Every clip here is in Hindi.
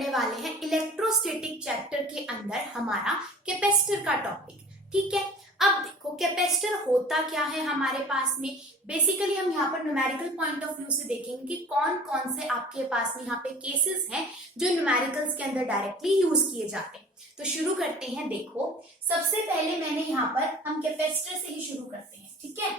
पढ़ने वाले हैं इलेक्ट्रोस्टैटिक चैप्टर के अंदर हमारा कैपेसिटर का टॉपिक। ठीक है, अब देखो कैपेसिटर होता क्या है हमारे पास में। बेसिकली हम यहाँ पर न्यूमेरिकल पॉइंट ऑफ व्यू से देखेंगे कि कौन कौन से आपके पास में यहाँ पे केसेस हैं जो न्यूमेरिकल्स के अंदर डायरेक्टली यूज किए जाते हैं। तो शुरू करते हैं। देखो सबसे पहले मैंने यहाँ पर हम कैपेसिटर से ही शुरू करते हैं। ठीक है,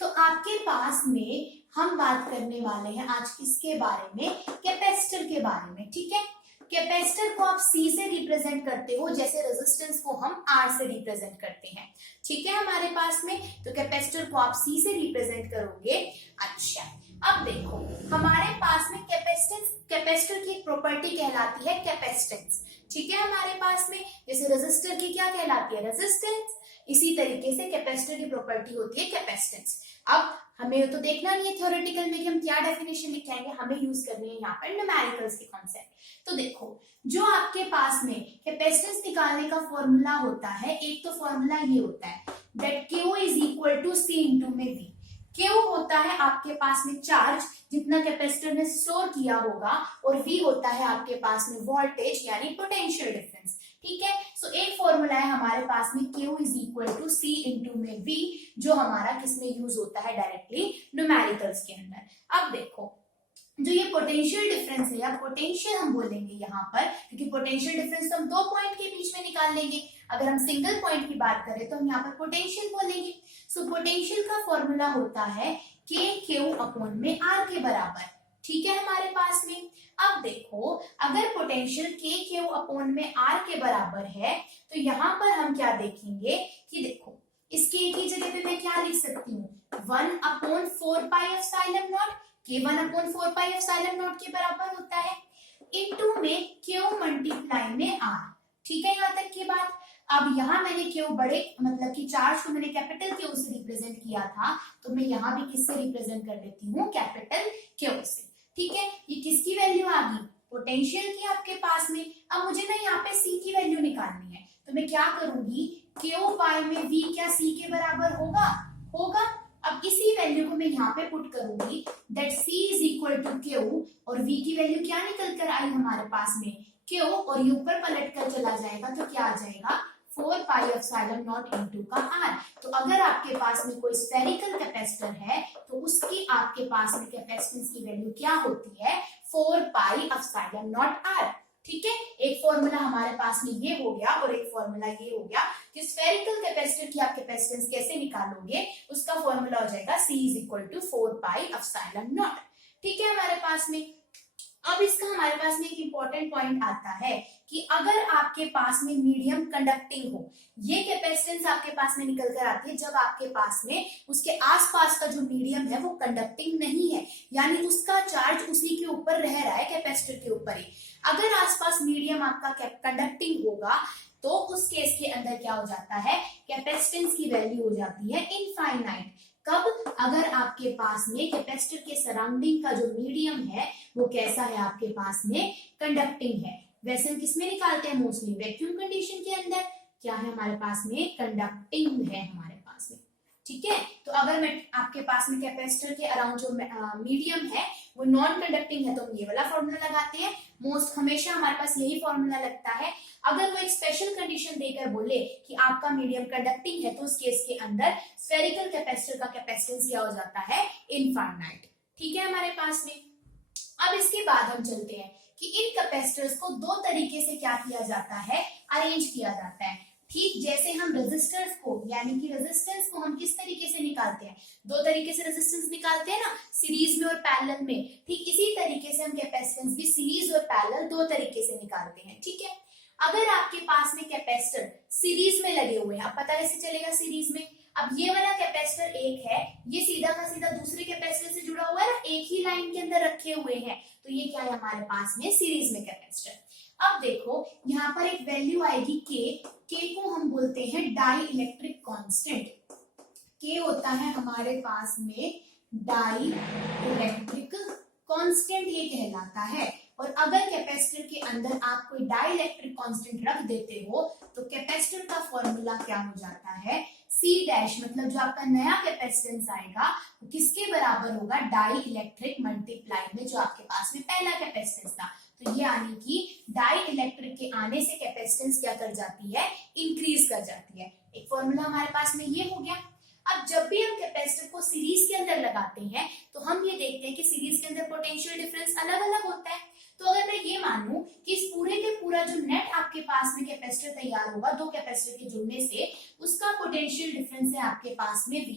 तो आपके पास में हम बात करने वाले हैं आज किसके बारे में, कैपेसिटर के बारे में। ठीक है, कैपेसिटर को आप C से रिप्रेजेंट करते हो जैसे रेजिस्टेंस को हम R से रिप्रेजेंट करते हैं। ठीक है, हमारे पास में तो कैपेसिटर को आप C से रिप्रेजेंट करोगे। अच्छा, अब देखो हमारे पास में कैपेसिटर की एक प्रॉपर्टी कहलाती है कैपेसिटेंस। ठीक है, हमारे पास में जैसे रेजिस्टर की क्या कहलाती है, रेजिस्टेंस, इसी तरीके से कैपेसिटर की प्रॉपर्टी होती है कैपेसिटेंस। अब हमें तो देखना नहीं है थ्योरेटिकल में कि हम क्या डेफिनेशन लिख आएंगे, हमें यूज करनी है यहाँ पर न्यूमेरिकल्स के कॉन्सेप्ट। तो देखो जो आपके पास में कैपेसिटेंस निकालने का फॉर्मूला होता है, एक तो फॉर्मूला ये होता है that Q is equal to C into में V। Q होता है आपके पास में चार्ज जितना कैपेसिटर ने स्टोर किया होगा, और V होता है आपके पास में वोल्टेज यानी पोटेंशियल डिफरेंस। ठीक है, सो एक फॉर्मूला है हमारे पास में Q is equal to C into में V, जो हमारा किसमें यूज होता है, डायरेक्टली न्यूमेरिकल्स के अंदर। अब देखो जो ये पोटेंशियल डिफरेंस है या पोटेंशियल हम बोलेंगे यहाँ पर, क्योंकि पोटेंशियल डिफरेंस तो हम दो पॉइंट के बीच में निकाल लेंगे। अगर हम सिंगल पॉइंट की बात करें तो हम यहाँ पर पोटेंशियल बोलेंगे। सो पोटेंशियल का फॉर्मूला होता है KQ अपॉन में R के बराबर। ठीक है, हमारे पास में अब देखो अगर पोटेंशियल KQ अपॉन में R के बराबर है तो यहाँ पर हम क्या देखेंगे कि देखो इसके एक ही जगह पे मैं क्या लिख सकती हूँ, 1 upon 4 pi epsilon not, K1 upon 4 pi epsilon not के बराबर होता है, इनटू में Q मल्टीप्लाई में R। ठीक है, यहाँ तक की बात। अब यहाँ मैंने Q बड़े मतलब कि चार्ज को मैंने कैपिटल Q से रिप्रेजेंट किया था, तो मैं यहाँ भी किससे रिप्रेजेंट कर देती हूँ, कैपिटल Q से। ठीक है, ये किसकी वैल्यू आ गई, पोटेंशियल की आपके पास में। अब मुझे ना यहाँ पे C की वैल्यू निकालनी है, तो मैं क्या करूंगी, Q पाई में V क्या C के बराबर होगा, होगा। अब इसी वैल्यू को मैं यहाँ पे पुट करूंगी that C is equal to Q, और V की वैल्यू क्या निकल कर आई हमारे पास में, Q, और ये ऊपर पलट कर चला जाएगा तो क्या आ जाएगा, 4 पाई एप्सिलॉन नॉट इनटू का R। तो अगर आपके पास में कोई स्फेरिकल कैपेसिटर है तो उसकी आपके पास में कैपेसिटेंस की वैल्यू क्या होती है, 4 पाई एप्सिलॉन नॉट R। ठीक है, एक फॉर्मूला हमारे पास में ये हो गया और एक फॉर्मूला ये हो गया कि स्फेरिकल कैपेसिटर की आप कैपेसिटेंस कैसे निकालोगे, उसका फॉर्मूला हो जाएगा C is equal to 4 pi epsilon naught. ठीक है, हमारे पास में अब इसका हमारे पास में एक इंपॉर्टेंट पॉइंट आता है कि अगर आपके पास में मीडियम कंडक्टिंग हो, ये कैपेसिटेंस आपके पास में निकल कर आती है जब आपके पास में उसके आसपास का जो मीडियम है वो कंडक्टिंग नहीं है, यानी उसका चार्ज उसी के ऊपर रह रहा है, कैपेसिटर के ऊपर ही। अगर आसपास मीडियम आपका कंडक्टिंग होगा तो उस केस के अंदर क्या हो जाता है, कैपेसिटेंस की वैल्यू हो जाती है इनफाइनाइट। कब, अगर आपके पास में कैपेसिटर के सराउंडिंग का जो मीडियम है वो कैसा है, आपके पास में कंडक्टिंग है। वैसे हम किसमें निकालते हैं, मोस्टली वैक्यूम कंडीशन के अंदर क्या है हमारे पास में, कंडक्टिंग है हमारे पास में। ठीक है, तो अगर मैं आपके पास में कैपेसिटर के अराउंड जो मीडियम है वो नॉन कंडक्टिंग है तो हम ये वाला फॉर्मूला लगाते हैं। मोस्ट हमेशा हमारे पास यही फॉर्मूला लगता है। अगर वो एक स्पेशल कंडीशन देकर बोले कि आपका मीडियम कंडक्टिंग है तो उस केस के अंदर स्फेरिकल कैपेसिटर का कैपेसिटेंस क्या हो जाता है, इनफाइनाइट। ठीक है, हमारे पास में अब इसके बाद हम चलते हैं कि इन कैपेसिटर्स को दो तरीके से क्या किया जाता है, अरेंज किया जाता है। ठीक जैसे हम रेजिस्टर्स को यानी कि रेजिस्टेंस को हम किस तरीके से निकालते हैं, दो तरीके से रेजिस्टेंस निकालते हैं ना, सीरीज में और पैरेलल में। ठीक इसी तरीके से हम कैपेसिटेंस भी सीरीज और पैरेलल दो तरीके से निकालते हैं। ठीक है, अगर आपके पास में कैपेसिटर सीरीज में लगे हुए हैं, अब पता कैसे चलेगा सीरीज में, अब ये वाला कैपेसिटर एक है, ये सीधा का सीधा दूसरे कैपेसिटर से जुड़ा हुआ है ना, एक ही लाइन के अंदर रखे हुए हैं, तो ये क्या है हमारे पास में सीरीज में कैपेसिटर। अब देखो यहाँ पर एक वैल्यू आएगी K को हम बोलते हैं डाई इलेक्ट्रिक कांस्टेंट। K होता है हमारे पास में डाई इलेक्ट्रिक कांस्टेंट, ये कहलाता है। और अगर कैपेसिटर के अंदर आप कोई डाई इलेक्ट्रिक कांस्टेंट रख देते हो तो कैपेसिटर का फॉर्मूला क्या हो जाता है, C डैश, मतलब जो आपका नया कैपेसिटेंस आएगा वो किसके बराबर होगा, डाई इलेक्ट्रिक मल्टीप्लाई में जो आपके पास में पहला कैपेसिटेंस था, तो ये यानी कि डाई इलेक्ट्रिक के आने से कैपेसिटेंस क्या कर जाती है, इंक्रीज कर जाती है। एक फॉर्मूला हमारे पास में ये हो गया। अब जब भी हम कैपेसिटर को सीरीज के अंदर लगाते हैं तो हम ये देखते हैं कि सीरीज के अंदर पोटेंशियल डिफरेंस अलग अलग होता है। तो अगर मैं ये मानूं कि इस पूरे के पूरा जो नेट आपके पास में कैपेसिटर तैयार होगा दो कैपेसिटर के जुड़ने से, उसका पोटेंशियल डिफरेंस है आपके पास में V,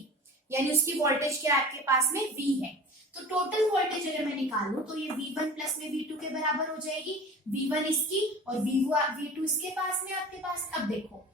यानी उसकी वोल्टेज क्या आपके पास में V है। तो टोटल वोल्टेज अगर मैं निकालूं तो ये V1 प्लस में V2 के बराबर हो जाएगी। V1 इसकी और V2 इसके पास में आपके पास। अब देखो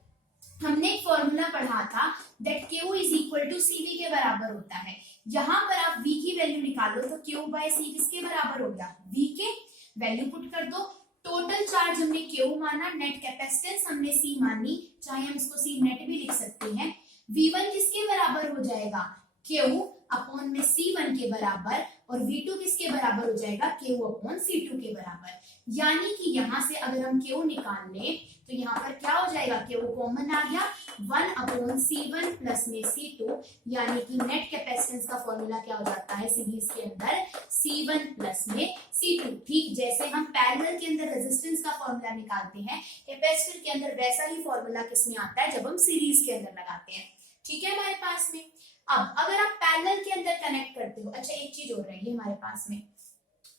हमने एक फॉर्मूला पढ़ा था that Q is equal to CV के बराबर होता है। यहाँ पर आप V की वैल्यू निकालो तो Q बाय C किसके बराबर हो गया, V के। वैल्यू पुट कर दो। टोटल चार्ज हमने Q माना, नेट कैपेसिटेंस हमने C मानी, चाहे हम इसको C नेट भी लिख सकते हैं। V1 किसके बराबर हो जाएगा, Q अपॉन में C1 के बराबर, और V2 किसके बराबर हो जाएगा, Q अपॉन C2 के बराबर। यानी कि यहां से अगर हम Q निकाल लें तो यहाँ पर क्या हो जाएगा, Q कॉमन आ गया, 1 अपॉन C1 प्लस में C2, यानी कि नेट कैपेसिटेंस का फॉर्मूला क्या हो जाता है सीरीज के अंदर, C1 प्लस में C2। ठीक जैसे हम पैरेलल के अंदर रेजिस्टेंस का फॉर्मूला निकालते हैं, कैपेसिटर के अंदर वैसा ही फॉर्मूला किसमें आता है, जब हम सीरीज के अंदर लगाते हैं। ठीक है हमारे पास में। अब अगर आप पैरेलल के अंदर कनेक्ट करते हो, अच्छा एक चीज और रहेगी हमारे पास में,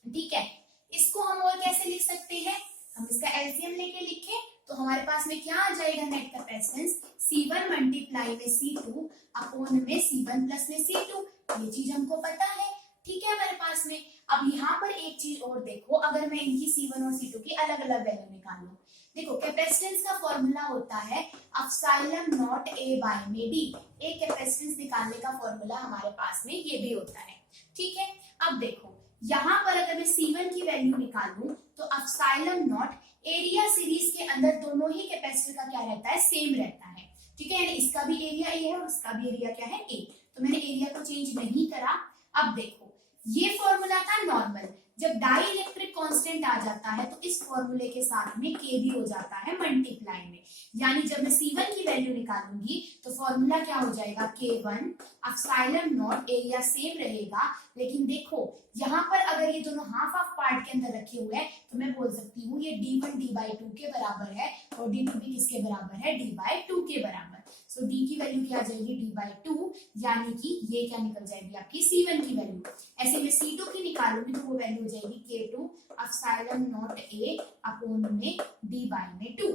ठीक है, इसको हम और कैसे लिख सकते हैं, हम इसका एलसीएम लेके लिखें तो हमारे पास में क्या आ जाएगा, नेट कैपेसिटेंस C1 मल्टीप्लाई में C2 अपॉन में C1 प्लस में C2। ये चीज हमको पता है। ठीक है हमारे पास में। अब यहाँ पर एक चीज और देखो, अगर मैं इनकी C1 और C2 की अलग अलग वैल्यू निकालूं, देखो कैपेसिटेंस का फॉर्मूला होता है एप्सिलॉन नॉट A बाय में D। एक कैपेसिटेंस निकालने का फॉर्मूला हमारे पास में ये भी होता है। ठीक है, अब देखो यहाँ पर अगर मैं C1 की वैल्यू निकालूं तो एप्सिलॉन नॉट, एरिया सीरीज के अंदर दोनों ही कैपेसिटर का क्या रहता है, सेम रहता है। ठीक है, यानी इसका भी एरिया A है और इसका भी एरिया क्या है, A। तो मैंने एरिया को चेंज नहीं करा। अब देखो ये फॉर्मूला था नॉर्मल, जब डाई इलेक्ट्रिक कांस्टेंट आ जाता है तो इस फॉर्मूले के साथ में K भी हो जाता है मल्टीप्लाई में, यानी जब मैं C1 की वैल्यू निकालूंगी तो फॉर्मूला क्या हो जाएगा, K1 epsilon not, area same रहेगा। लेकिन देखो यहाँ पर अगर ये दोनों हाफ हाफ पार्ट के अंदर रखे हुए हैं तो मैं बोल सकती हूँ ये D1 D/2 के बराबर है और D2 भी किसके बराबर है, D/2 के बराबर। सो D की वैल्यू क्या आ जाएगी, D/2, यानी कि ये क्या निकल जाएगी आपकी C1 की वैल्यू। ऐसे में C2 की निकालूंगी तो वो वैल्यू हो जाएगी K2 epsilon naught A upon में D/2।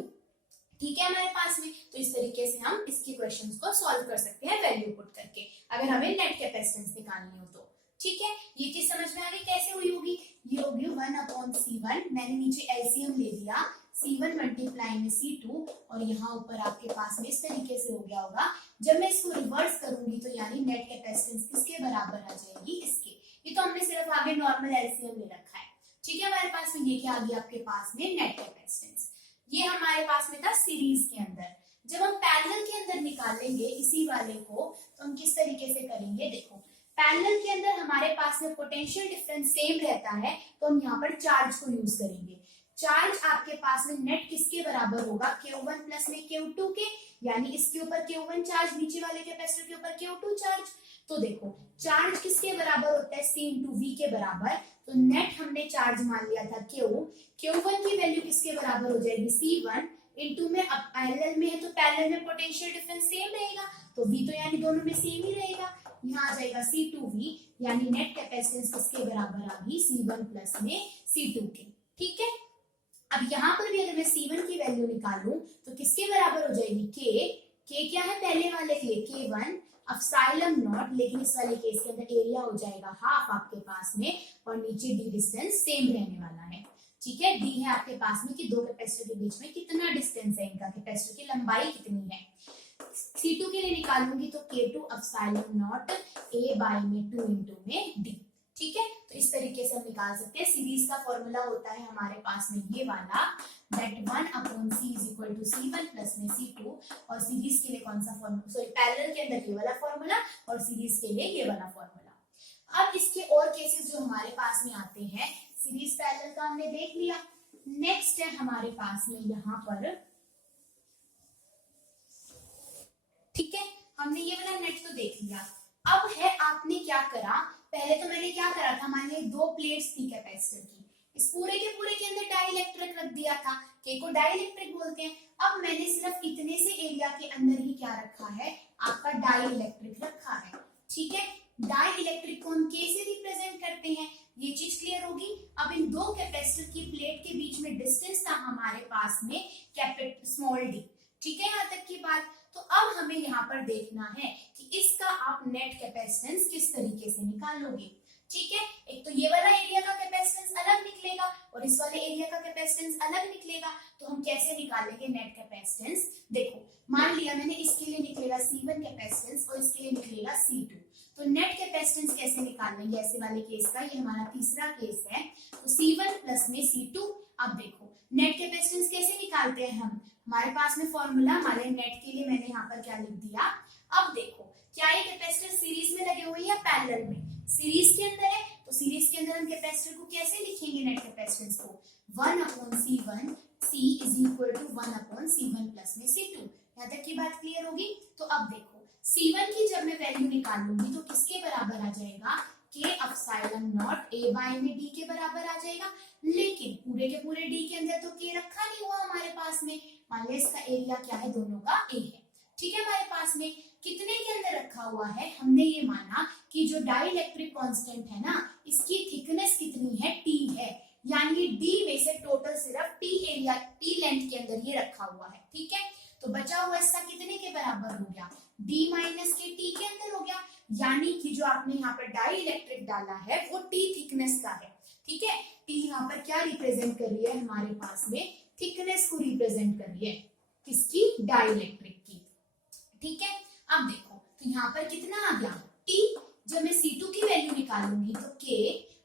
ठीक है हमारे पास में। तो इस तरीके से हम इसके क्वेश्चंस को सॉल्व कर सकते हैं वैल्यू पुट करके, अगर हमें नेट कैपेसिटेंस निकालनी हो तो। ठीक है, ये चीज समझ में आ गई कैसे हुई होगी। ये होगी 1 अपॉन C1, मैंने नीचे एलसीएम ले लिया, C1 मल्टीप्लाई में C2, और यहाँ ऊपर आपके पास में इस तरीके से हो गया होगा। जब मैं इसको रिवर्स करूंगी तो यानी नेट कैपेसिटेंस किसके बराबर आ जाएगी, इसके। ये तो हमने सिर्फ आगे नॉर्मल एलसीएम ले रखा है। ठीक है हमारे पास में, ये क्या आ गया आपके पास में, नेट कैपेसिटेंस। ये हमारे पास में था सीरीज के अंदर। जब हम पैरेलल के अंदर निकालेंगे इसी वाले को तो हम किस तरीके से करेंगे, देखो पैरेलल के अंदर हमारे पास में पोटेंशियल डिफरेंस सेम रहता है तो हम यहाँ पर चार्ज को यूज करेंगे। चार्ज आपके पास में नेट किसके बराबर होगा, Q1 प्लस में Q2 के, यानी इसके ऊपर Q1 चार्ज, नीचे वाले कैपेसिटर के ऊपर Q2 चार्ज। तो देखो चार्ज किसके बराबर होता है, C इंटू V के बराबर। तो नेट हमने चार्ज मान लिया था Q1 की वैल्यू किसके बराबर हो जाएगी, C1 इंटू में, अब पैरेलल में है तो पैरेलल में पोटेंशियल डिफरेंस सेम रहेगा तो V तो यानी दोनों में सेम ही रहेगा। यहाँ आ जाएगा C2V, यानी नेट कैपेसिटेंस किसके बराबर आ गई, C1 प्लस में C2 के। ठीक है, अब यहाँ पर भी अगर मैं C1 की वैल्यू निकालूं तो किसके बराबर हो जाएगी, K क्या है पहले वाले के लिए, K1 एप्सिलॉन नॉट, लेकिन इस वाले केस के अंदर एरिया हो जाएगा हाफ आपके पास में, और नीचे D डिस्टेंस सेम रहने वाला है। ठीक है, D है आपके पास में कि दो कैपेसिटर के बीच में कितना डिस्टेंस है, इनका कैपेसिटर की लंबाई कितनी है। C2 के लिए निकालूंगी तो K2 epsilon naught A by में 2 इंटू में D। ठीक है, तो इस तरीके से हम निकाल सकते हैं। सीरीज का फॉर्मूला होता है हमारे पास में ये वाला, that 1 upon C is equal to C1 plus में C2, और सीरीज के लिए कौन सा फॉर्मूला, सॉरी पैरेलल के अंदर ये वाला फॉर्मूला और सीरीज के लिए ये वाला फॉर्मूला। अब इसके और केसेस जो हमारे पास में आते हैं, सीरीज पैरेलल का हमने देख लिया। नेक्स्ट है हमारे पास में यहाँ पर, ठीक है, हमने ये वाला नेट तो देख लिया। अब है आपने क्या करा, पहले तो मैंने क्या करा था, मान लीजिए 2 प्लेट्स थी कैपेसिटर की, इस पूरे के अंदर डाइलेक्ट्रिक रख दिया था, के को डाइलेक्ट्रिक बोलते हैं। अब मैंने सिर्फ इतने से एरिया के अंदर ही क्या रखा है, आपका डाइलेक्ट्रिक रखा है, ठीक है। डाइलेक्ट्रिक को हम के से रिप्रेजेंट करते हैं, ये चीज क्लियर होगी। अब इन दो कैपेसिटर की प्लेट के बीच में डिस्टेंस था हमारे पास में स्मॉल डी, ठीक है, यहाँ तक की बात। तो अब हमें यहाँ पर देखना है कि इसका आप नेट कैपेसिटेंस किस तरीके से निकालोगे, ठीक है। एक तो ये वाला एरिया का कैपेसिटेंस अलग निकलेगा और इस वाले एरिया का कैपेसिटेंस अलग निकलेगा। तो हम कैसे निकालेंगे नेट कैपेसिटेंस, देखो मान लिया मैंने इसके लिए निकलेगा C1 कैपेसिटेंस और इसके लिए निकलेगा C2। तो नेट कैपेसिटेंस कैसे निकालेंगे ऐसे वाले केस का, ये हमारा तीसरा केस है। तो C1 प्लस में C2। अब देखो नेट कैपेसिटेंस कैसे निकालते हैं हम, हमारे पास में फॉर्मूला हमारे नेट के लिए मैंने यहाँ पर क्या लिख दिया। अब देखो क्या ये कैपेसिटर सीरीज में लगे हुए या पैरेलल में, सीरीज के अंदर है, तो सीरीज के अंदर हम कैपेसिटर को कैसे लिखेंगे नेट कैपेसिटेंस को, 1/C1 C is equal to 1/C1 plus में C2। यहाँ तक की बात क्लियर होगी। तो अब देखो C1 की जब मैं वैल्यू निकालूंगी तो किसके बराबर आ जाएगा, K epsilon naught A by में D के बराबर आ जाएगा। लेकिन पूरे के पूरे D के अंदर तो K रखा नहीं हुआ हमारे पास में, मान लिया इसका एरिया क्या है, दोनों का A है, ठीक है। हमारे पास में कितने के अंदर रखा हुआ है, हमने ये माना कि जो डाइलेक्ट्रिक कांस्टेंट है ना, इसकी थिकनेस कितनी है, T है, यानी D में से टोटल सिर्फ T एरिया T लेंथ के अंदर ये रखा हुआ है, ठीक है। तो बचा हुआ इसका कितने के बराबर हो गया, D माइनस के T के अंदर हो गया, यानी कि जो आपने यहाँ पर डाइलेक्ट्रिक डाला है वो T थिकनेस का है, ठीक है। T यहाँ पर क्या रिप्रेजेंट कर रही है, हमारे पास में थिकनेस को रिप्रेजेंट कर रही है, किसकी, डाइलेक्ट्रिक की, ठीक है। अब देखो तो यहाँ पर कितना आ गया T, जब मैं C2 की वैल्यू निकालूंगी तो K,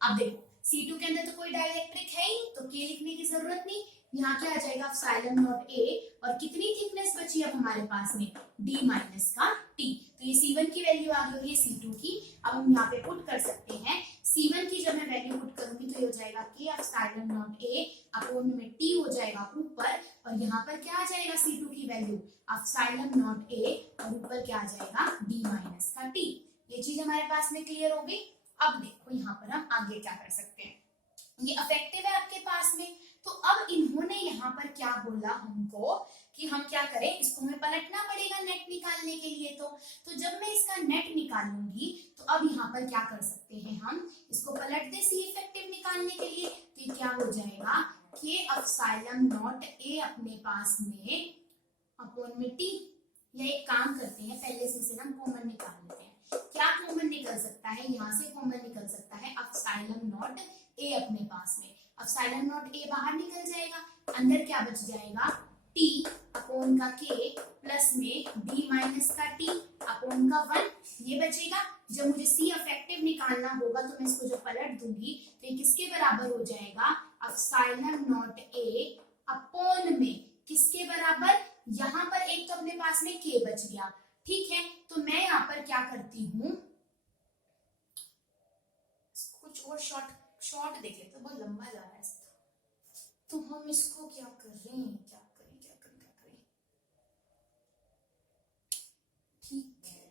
अब देखो C2 के अंदर तो कोई डाइलेक्ट्रिक है ही, तो K लिखने की जरूरत नहीं, यहाँ क्या आ जाएगा एप्सिलॉन नॉट A, और कितनी थिकनेस बची अब हमारे पास में, D माइनस का T। तो ये C1 की वैल्यू आ गई और ये C2 की। अब हम यहाँ पे पुट कर सकते हैं, C1 की जब मैं वैल्यू पुट करूंगी तो ये हो जाएगा K epsilon naught A upon में T हो जाएगा ऊपर, और यहाँ पर क्या आ जाएगा C2 की वैल्यू एप्सिलॉन नॉट A और ऊपर क्या आ जाएगा D माइनस का T। ये चीज हमारे पास में क्लियर हो गई। अब देखो यहाँ पर हम आगे क्या कर सकते हैं, ये अफेक्टिव है आपके पास में। तो अब इन्होंने यहाँ पर क्या बोला हमको कि हम क्या करें, इसको हमें पलटना पड़ेगा नेट निकालने के लिए। तो जब मैं इसका नेट निकालूंगी तो अब यहाँ पर क्या कर सकते हैं, हम इसको पलट दे सी इफेक्टिव निकालने के लिए। तो ये क्या हो जाएगा, के एप्सिलॉन नॉट A अपने पास में अपॉन में T। या एक काम करते हैं, पहले से हम कॉमन निकाल लेते हैं। क्या कॉमन निकल सकता है, यहाँ से कॉमन निकल सकता है एप्सिलॉन नॉट A अपने पास में, एप्सिलॉन नॉट A बाहर निकल जाएगा, अंदर क्या बच जाएगा, T अपॉन का K प्लस में D माइनस का T अपॉन का 1, ये बचेगा। जब मुझे C इफेक्टिव निकालना होगा तो मैं इसको जब पलट दूंगी तो ये किसके बराबर हो जाएगा, एप्सिलॉन नॉट A अपॉन में किसके बराबर, यहाँ पर एक तो अपने पास में K बच गया, ठीक है। तो मैं यहाँ पर क्या करती हूँ, कुछ और शॉर्ट देख लेते, तो बहुत लंबा जा रहा है, तो हम इसको क्या करें, ठीक है।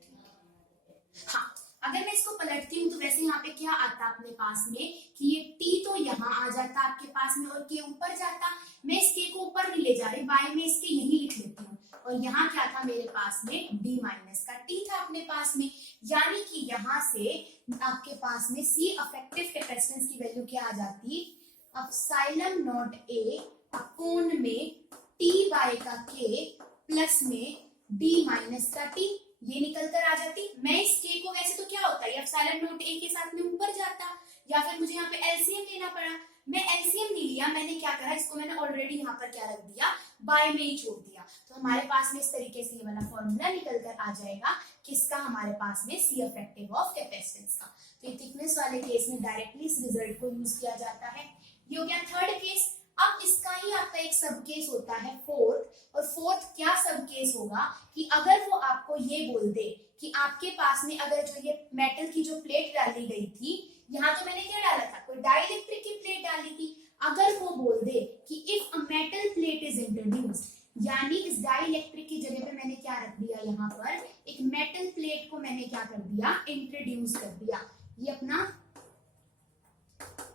हाँ, अगर मैं इसको पलटती हूँ तो वैसे यहाँ पे क्या आता अपने पास में कि ये T तो यहाँ आ जाता आपके पास में और K ऊपर जाता। मैं इस K को ऊपर नहीं ले जा रही, बाय में इसके यही लिख लेती हूँ, और यहाँ क्या था मेरे पास में, D माइनस का T था अपने पास में, यानी कि यहाँ से आपके पास में C इफेक्टिव कैपेसिटेंस की वैल्यू क्या आ जाती, एप्सिलॉन नॉट A अपॉन में T बाय का K प्लस में D माइनस का T, ये निकल कर आ जाती। मैं इस K को, वैसे तो क्या होता है एप्सिलॉन नॉट A के साथ में ऊपर जाता, या फिर मुझे यहाँ पे एलसीएम लेना पड़ा, मैं एलसीएम नहीं लिया, मैंने क्या करा, इसको मैंने ऑलरेडी यहाँ पर क्या रख दिया, बाय में ही छोड़ दिया। तो हमारे पास में इस तरीके से ये वाला फॉर्मूला निकल कर आ जाएगा, किसका, हमारे पास में C इफेक्टिव ऑफ कैपेसिटेंस का। तो ये थिकनेस वाले केस में डायरेक्टली इस रिजल्ट को यूज किया जाता है। ये हो गया थर्ड केस। अब इसका ही आपका एक सब केस होता है फोर्थ, और फोर्थ क्या सब केस होगा कि अगर वो आपको ये बोल दे कि आपके पास में अगर जो ये मेटल की जो प्लेट डाली गई थी, यहाँ तो मैंने क्या डाला था, कोई डाइलेक्ट्रिक की प्लेट डाली थी, अगर वो बोल दे कि if a metal plate is introduced, यानी इस डाइलेक्ट्रिक की जगह पे मैंने क्या रख दिया, यहाँ पर एक मेटल प्लेट को मैंने क्या कर दिया, इंट्रोड्यूस कर दिया, ये अपना।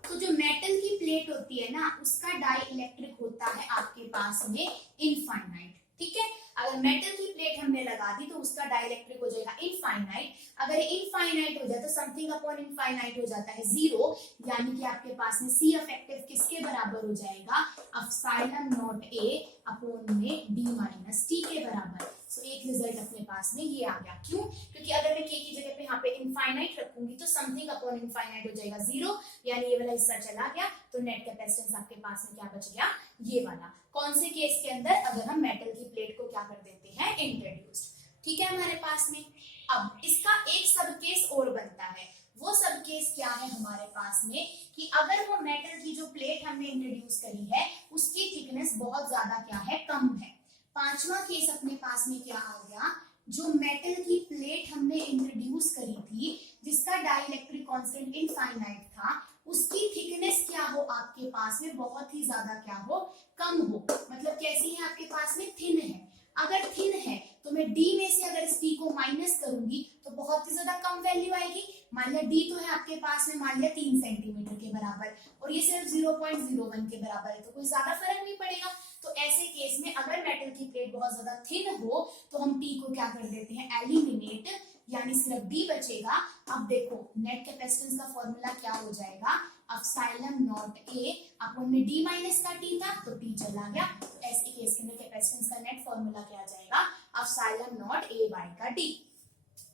तो जो मेटल की प्लेट होती है ना, उसका डाई इलेक्ट्रिक होता है आपके पास में इनफाइनाइट, ठीक है। अगर मेटल की प्लेट हमने लगा दी तो उसका डाइलेक्ट्रिक हो जाएगा इनफाइनाइट। अगर इनफाइनाइट हो जाए तो समथिंग अपॉन इनफाइनाइट हो जाता है जीरो, यानी कि आपके पास में सी इफेक्टिव किसके बराबर हो जाएगा, एप्सिलॉन नॉट ए अपॉन में डी माइनस टी के बराबर। सो एक रिजल्ट अपने पास में ये आ गया। क्यों? क्योंकि अगर मैं के की जगह पे यहाँ पे इनफाइनाइट रखूंगी तो समथिंग अपॉन इनफाइनाइट हो जाएगा जीरो, यानी ये वाला हिस्सा चला गया, तो नेट कैपेसिटेंस आपके पास में क्या बच गया, ये वाला। कौन से केस के अंदर, अगर हम मेटल की प्लेट को क्या कर देते हैं, इंट्रोड्यूस्ड, ठीक है हमारे पास में। अब इसका एक सब केस और बनता है, वो सब केस क्या है हमारे पास में, कि अगर वो मेटल की जो प्लेट हमने इंट्रोड्यूस करी है उसकी थिकनेस बहुत ज्यादा क्या है, कम है। पांचवा केस अपने पास में क्या आ गया, जो मेटल की प्लेट हमने इंट्रोड्यूस करी थी जिसका डाइलेक्ट्रिक कांस्टेंट इनफाइनाइट था, उसकी थिकनेस क्या हो आपके पास में, बहुत ही ज्यादा क्या हो, कम हो। मतलब कैसी है आपके पास में, थिन है। अगर थिन है तो मैं डी में से अगर इस डी को माइनस करूंगी तो बहुत ही ज्यादा कम वैल्यू आएगी। मान लिया डी तो है आपके पास में, मान लिया 3 सेंटीमीटर के बराबर, और ये सिर्फ 0.01 के बराबर है, तो कोई ज्यादा फर्क नहीं पड़ेगा। तो ऐसे केस में अगर मेटल की प्लेट बहुत ज्यादा थिन हो तो हम टी को क्या कर देते हैं, एलिमिनेट, यानी सिर्फ डी बचेगा। अब देखो नेट कैपेसिटेंस का फॉर्मूला क्या हो जाएगा, एप्सिलॉन नॉट ए अपॉन में डी माइनस का टी था तो टी चला गया, तो ऐसे केस के अंदर कैपेसिटेंस का नेट फॉर्मूला क्या आ जाएगा, एप्सिलॉन नॉट ए बाय का डी।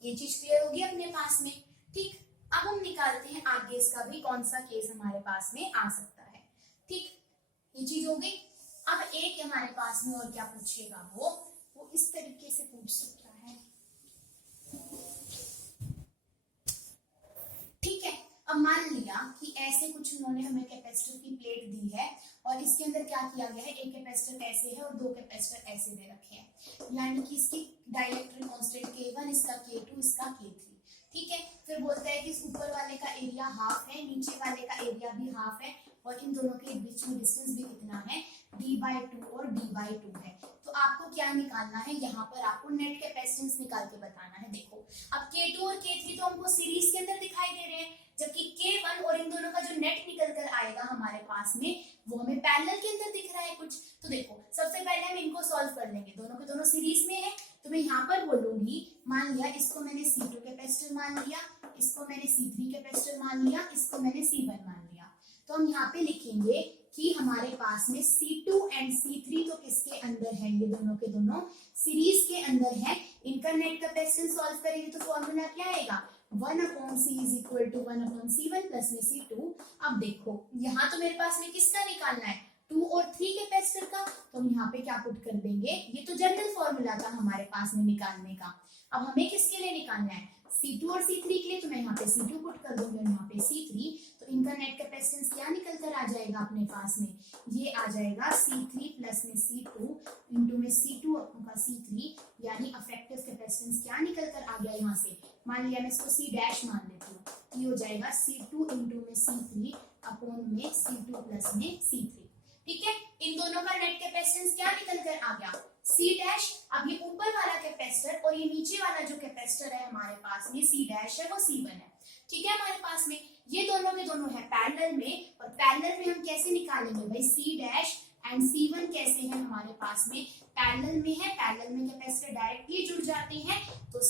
ये चीज क्लियर होगी अपने पास में, ठीक। अब हम निकालते हैं आगे इसका भी कौन सा केस हमारे पास में आ सकता है, ठीक। ये चीज हो गई। अब एक हमारे पास में और क्या पूछिएगा, वो इस तरीके से पूछ सकता है, ठीक है। अब मान लिया कि ऐसे कुछ उन्होंने हमें कैपेसिटर की प्लेट दी है और इसके अंदर क्या किया गया है, एक कैपेसिटर ऐसे है और दो कैपेसिटर ऐसे दे रखे हैं, यानी कि इसकी डाइलेक्ट्रिक कांस्टेंट K1, इसका K2, इसका K3, ठीक है। फिर बोलता है कि इस ऊपर वाले का एरिया हाफ है, नीचे वाले का एरिया भी हाफ है, और इन दोनों के बीच में डिस्टेंस भी कितना है, d/2 और d/2 है। तो आपको क्या निकालना है, यहाँ पर आपको नेट कैपेसिटेंस निकाल के बताना है। देखो अब K2 और K3 तो हमको सीरीज के अंदर दिखाई दे रहे हैं, जबकि K1 और इन दोनों का जो नेट निकल कर आएगा हमारे पास में वो हमें पैरेलल के अंदर दिख रहा है कुछ। तो देखो सबसे पहले हम इनको सॉल्व कर लेंगे, दोनों के दोनों सीरीज में है, तो मैं यहाँ पर बोलूंगी, मान लिया इसको मैंने C2 कैपेसिटर मान लिया, इसको मैंने C3 कैपेसिटर मान लिया, इसको मैंने C1 मान लिया। तो हम यहाँ पे लिखेंगे कि हमारे पास में C2 एंड C3 तो किसके अंदर है, ये दोनों के दोनों सीरीज के अंदर है। इनका नेट कैपेसिटेंस सॉल्व करेंगे तो फॉर्मूला क्या आएगा, 1/C is equal to 1/C1 plus में C2। अब देखो यहाँ तो मेरे पास में किसका निकालना है, 2 और 3 कैपेसिटर का, तो हम यहाँ पे क्या पुट कर देंगे, ये तो जनरल फॉर्मूला था हमारे पास में निकालने का। अब हमें किसके लिए निकालना है, C2 और C3 के लिए, तो मैं यहाँ पे C2 पुट कर दूंगी और यहाँ पे C3। तो इनका नेट कैपेसिटेंस क्या निकल कर आ जाएगा अपने पास में, ये आ जाएगा C3 प्लस में C2 इंटू में C2 का C3, यानी अफेक्टिव कैपेसिटेंस क्या निकल कर आ गया यहाँ से, मान लिया मैं इसको C डैश मान लेती हूँ, ये हो जाएगा C2 इंटू में C3 अपॉन में C2 प्लस में C3, ठीक है। इन दोनों का नेट कैपेसिटेंस क्या निकल कर आ गया, C डैश। अब ये ऊपर वाला कैपेसिटर और ये नीचे वाला जो कैपेसिटर है हमारे पास में C डैश है वो C1 है, ठीक है। हमारे पास में ये दोनों के दोनों है पैरेलल में, और पैरेलल में हम कैसे निकालेंगे भाई, C डैश एंड C1 कैसे है हमारे पास में, पैरेलल में है, पैरेलल में कैपेसिटर डायरेक्टली जुड़ जाते हैं, तो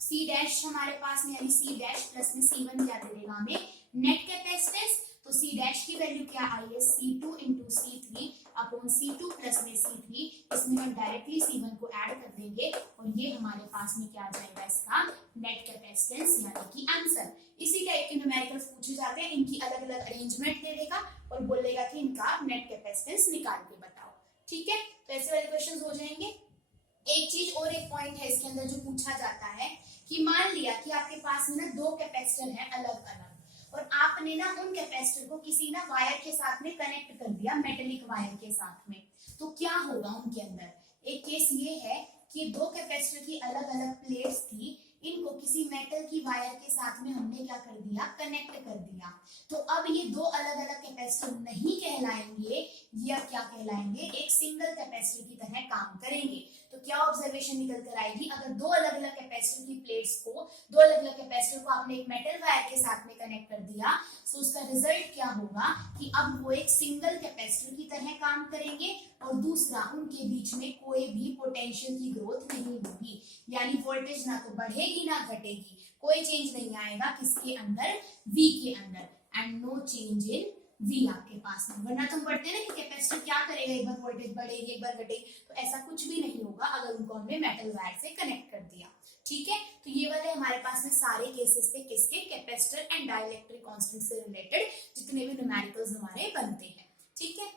C डैश हमारे पास में, यानी C डैश प्लस में C1 क्या दे देगा हमें, नेट कैपेसिटेंस। तो C डैश की वैल्यू क्या आई है, C2 into C3 upon C2 plus में C3, इसमें हम डायरेक्टली C1 को ऐड कर देंगे और ये हमारे पास में क्या आ जाएगा, इसका नेट कैपेसिटेंस, यानी कि आंसर। इसी टाइप के न्यूमेरिकल्स पूछे जाते हैं, इनकी अलग अलग अरेंजमेंट दे देगा और बोलेगा कि इनका नेट कैपेसिटेंस निकाल के बताओ, ठीक है। तो ऐसे वाले क्वेश्चन हो जाएंगे। एक चीज और एक पॉइंट है इसके अंदर जो पूछा जाता है कि मान लिया कि आपके पास में ना दो कैपेसिटर हैं अलग अलग, और आपने ना उन कैपेसिटर को किसी ना वायर के साथ में कनेक्ट कर दिया, मेटेलिक वायर के साथ में, तो क्या होगा उनके अंदर। एक केस ये है कि दो कैपेसिटर की अलग अलग प्लेट्स थी, इनको किसी मेटल की वायर के साथ में हमने क्या कर दिया, कनेक्ट कर दिया। तो अब ये दो अलग अलग कैपेसिटर नहीं कहलाएंगे, ये अब क्या कहलाएंगे, एक सिंगल कैपेसिटर की तरह काम करेंगे। तो क्या ऑब्जर्वेशन निकल कर आएगी, अगर दो अलग अलग कैपेसिटर की प्लेट्स को, दो अलग अलग कैपेसिटर को आपने एक मेटल वायर के साथ में कनेक्ट कर दिया, तो उसका रिजल्ट क्या होगा कि अब वो एक सिंगल कैपेसिटर की तरह काम करेंगे और दूसरा उनके बीच में कोई भी पोटेंशियल की ग्रोथ नहीं होगी, यानी वोल्टेज ना तो बढ़ेगी ना घटेगी, कोई चेंज नहीं आएगा किसके अंदर, V के अंदर, and no change in V आपके पास में। वरना तुम पढ़ते हैं ना कि कैपेसिटर क्या करेगा, एक बार वोल्टेज बढ़ेगी एक बार घटेगी, तो ऐसा कुछ भी नहीं होगा अगर उनको हमने मेटल वायर से कनेक्ट कर दिया। ठीक है, तो ये वाले हमारे पास में सारे केसेस थे किसके, कैपेसिटर एंड डाइलेक्ट्रिक कांस्टेंट से रिलेटेड जितने भी न्यूमेरिकल्स हमारे बनते हैं। ठीक है।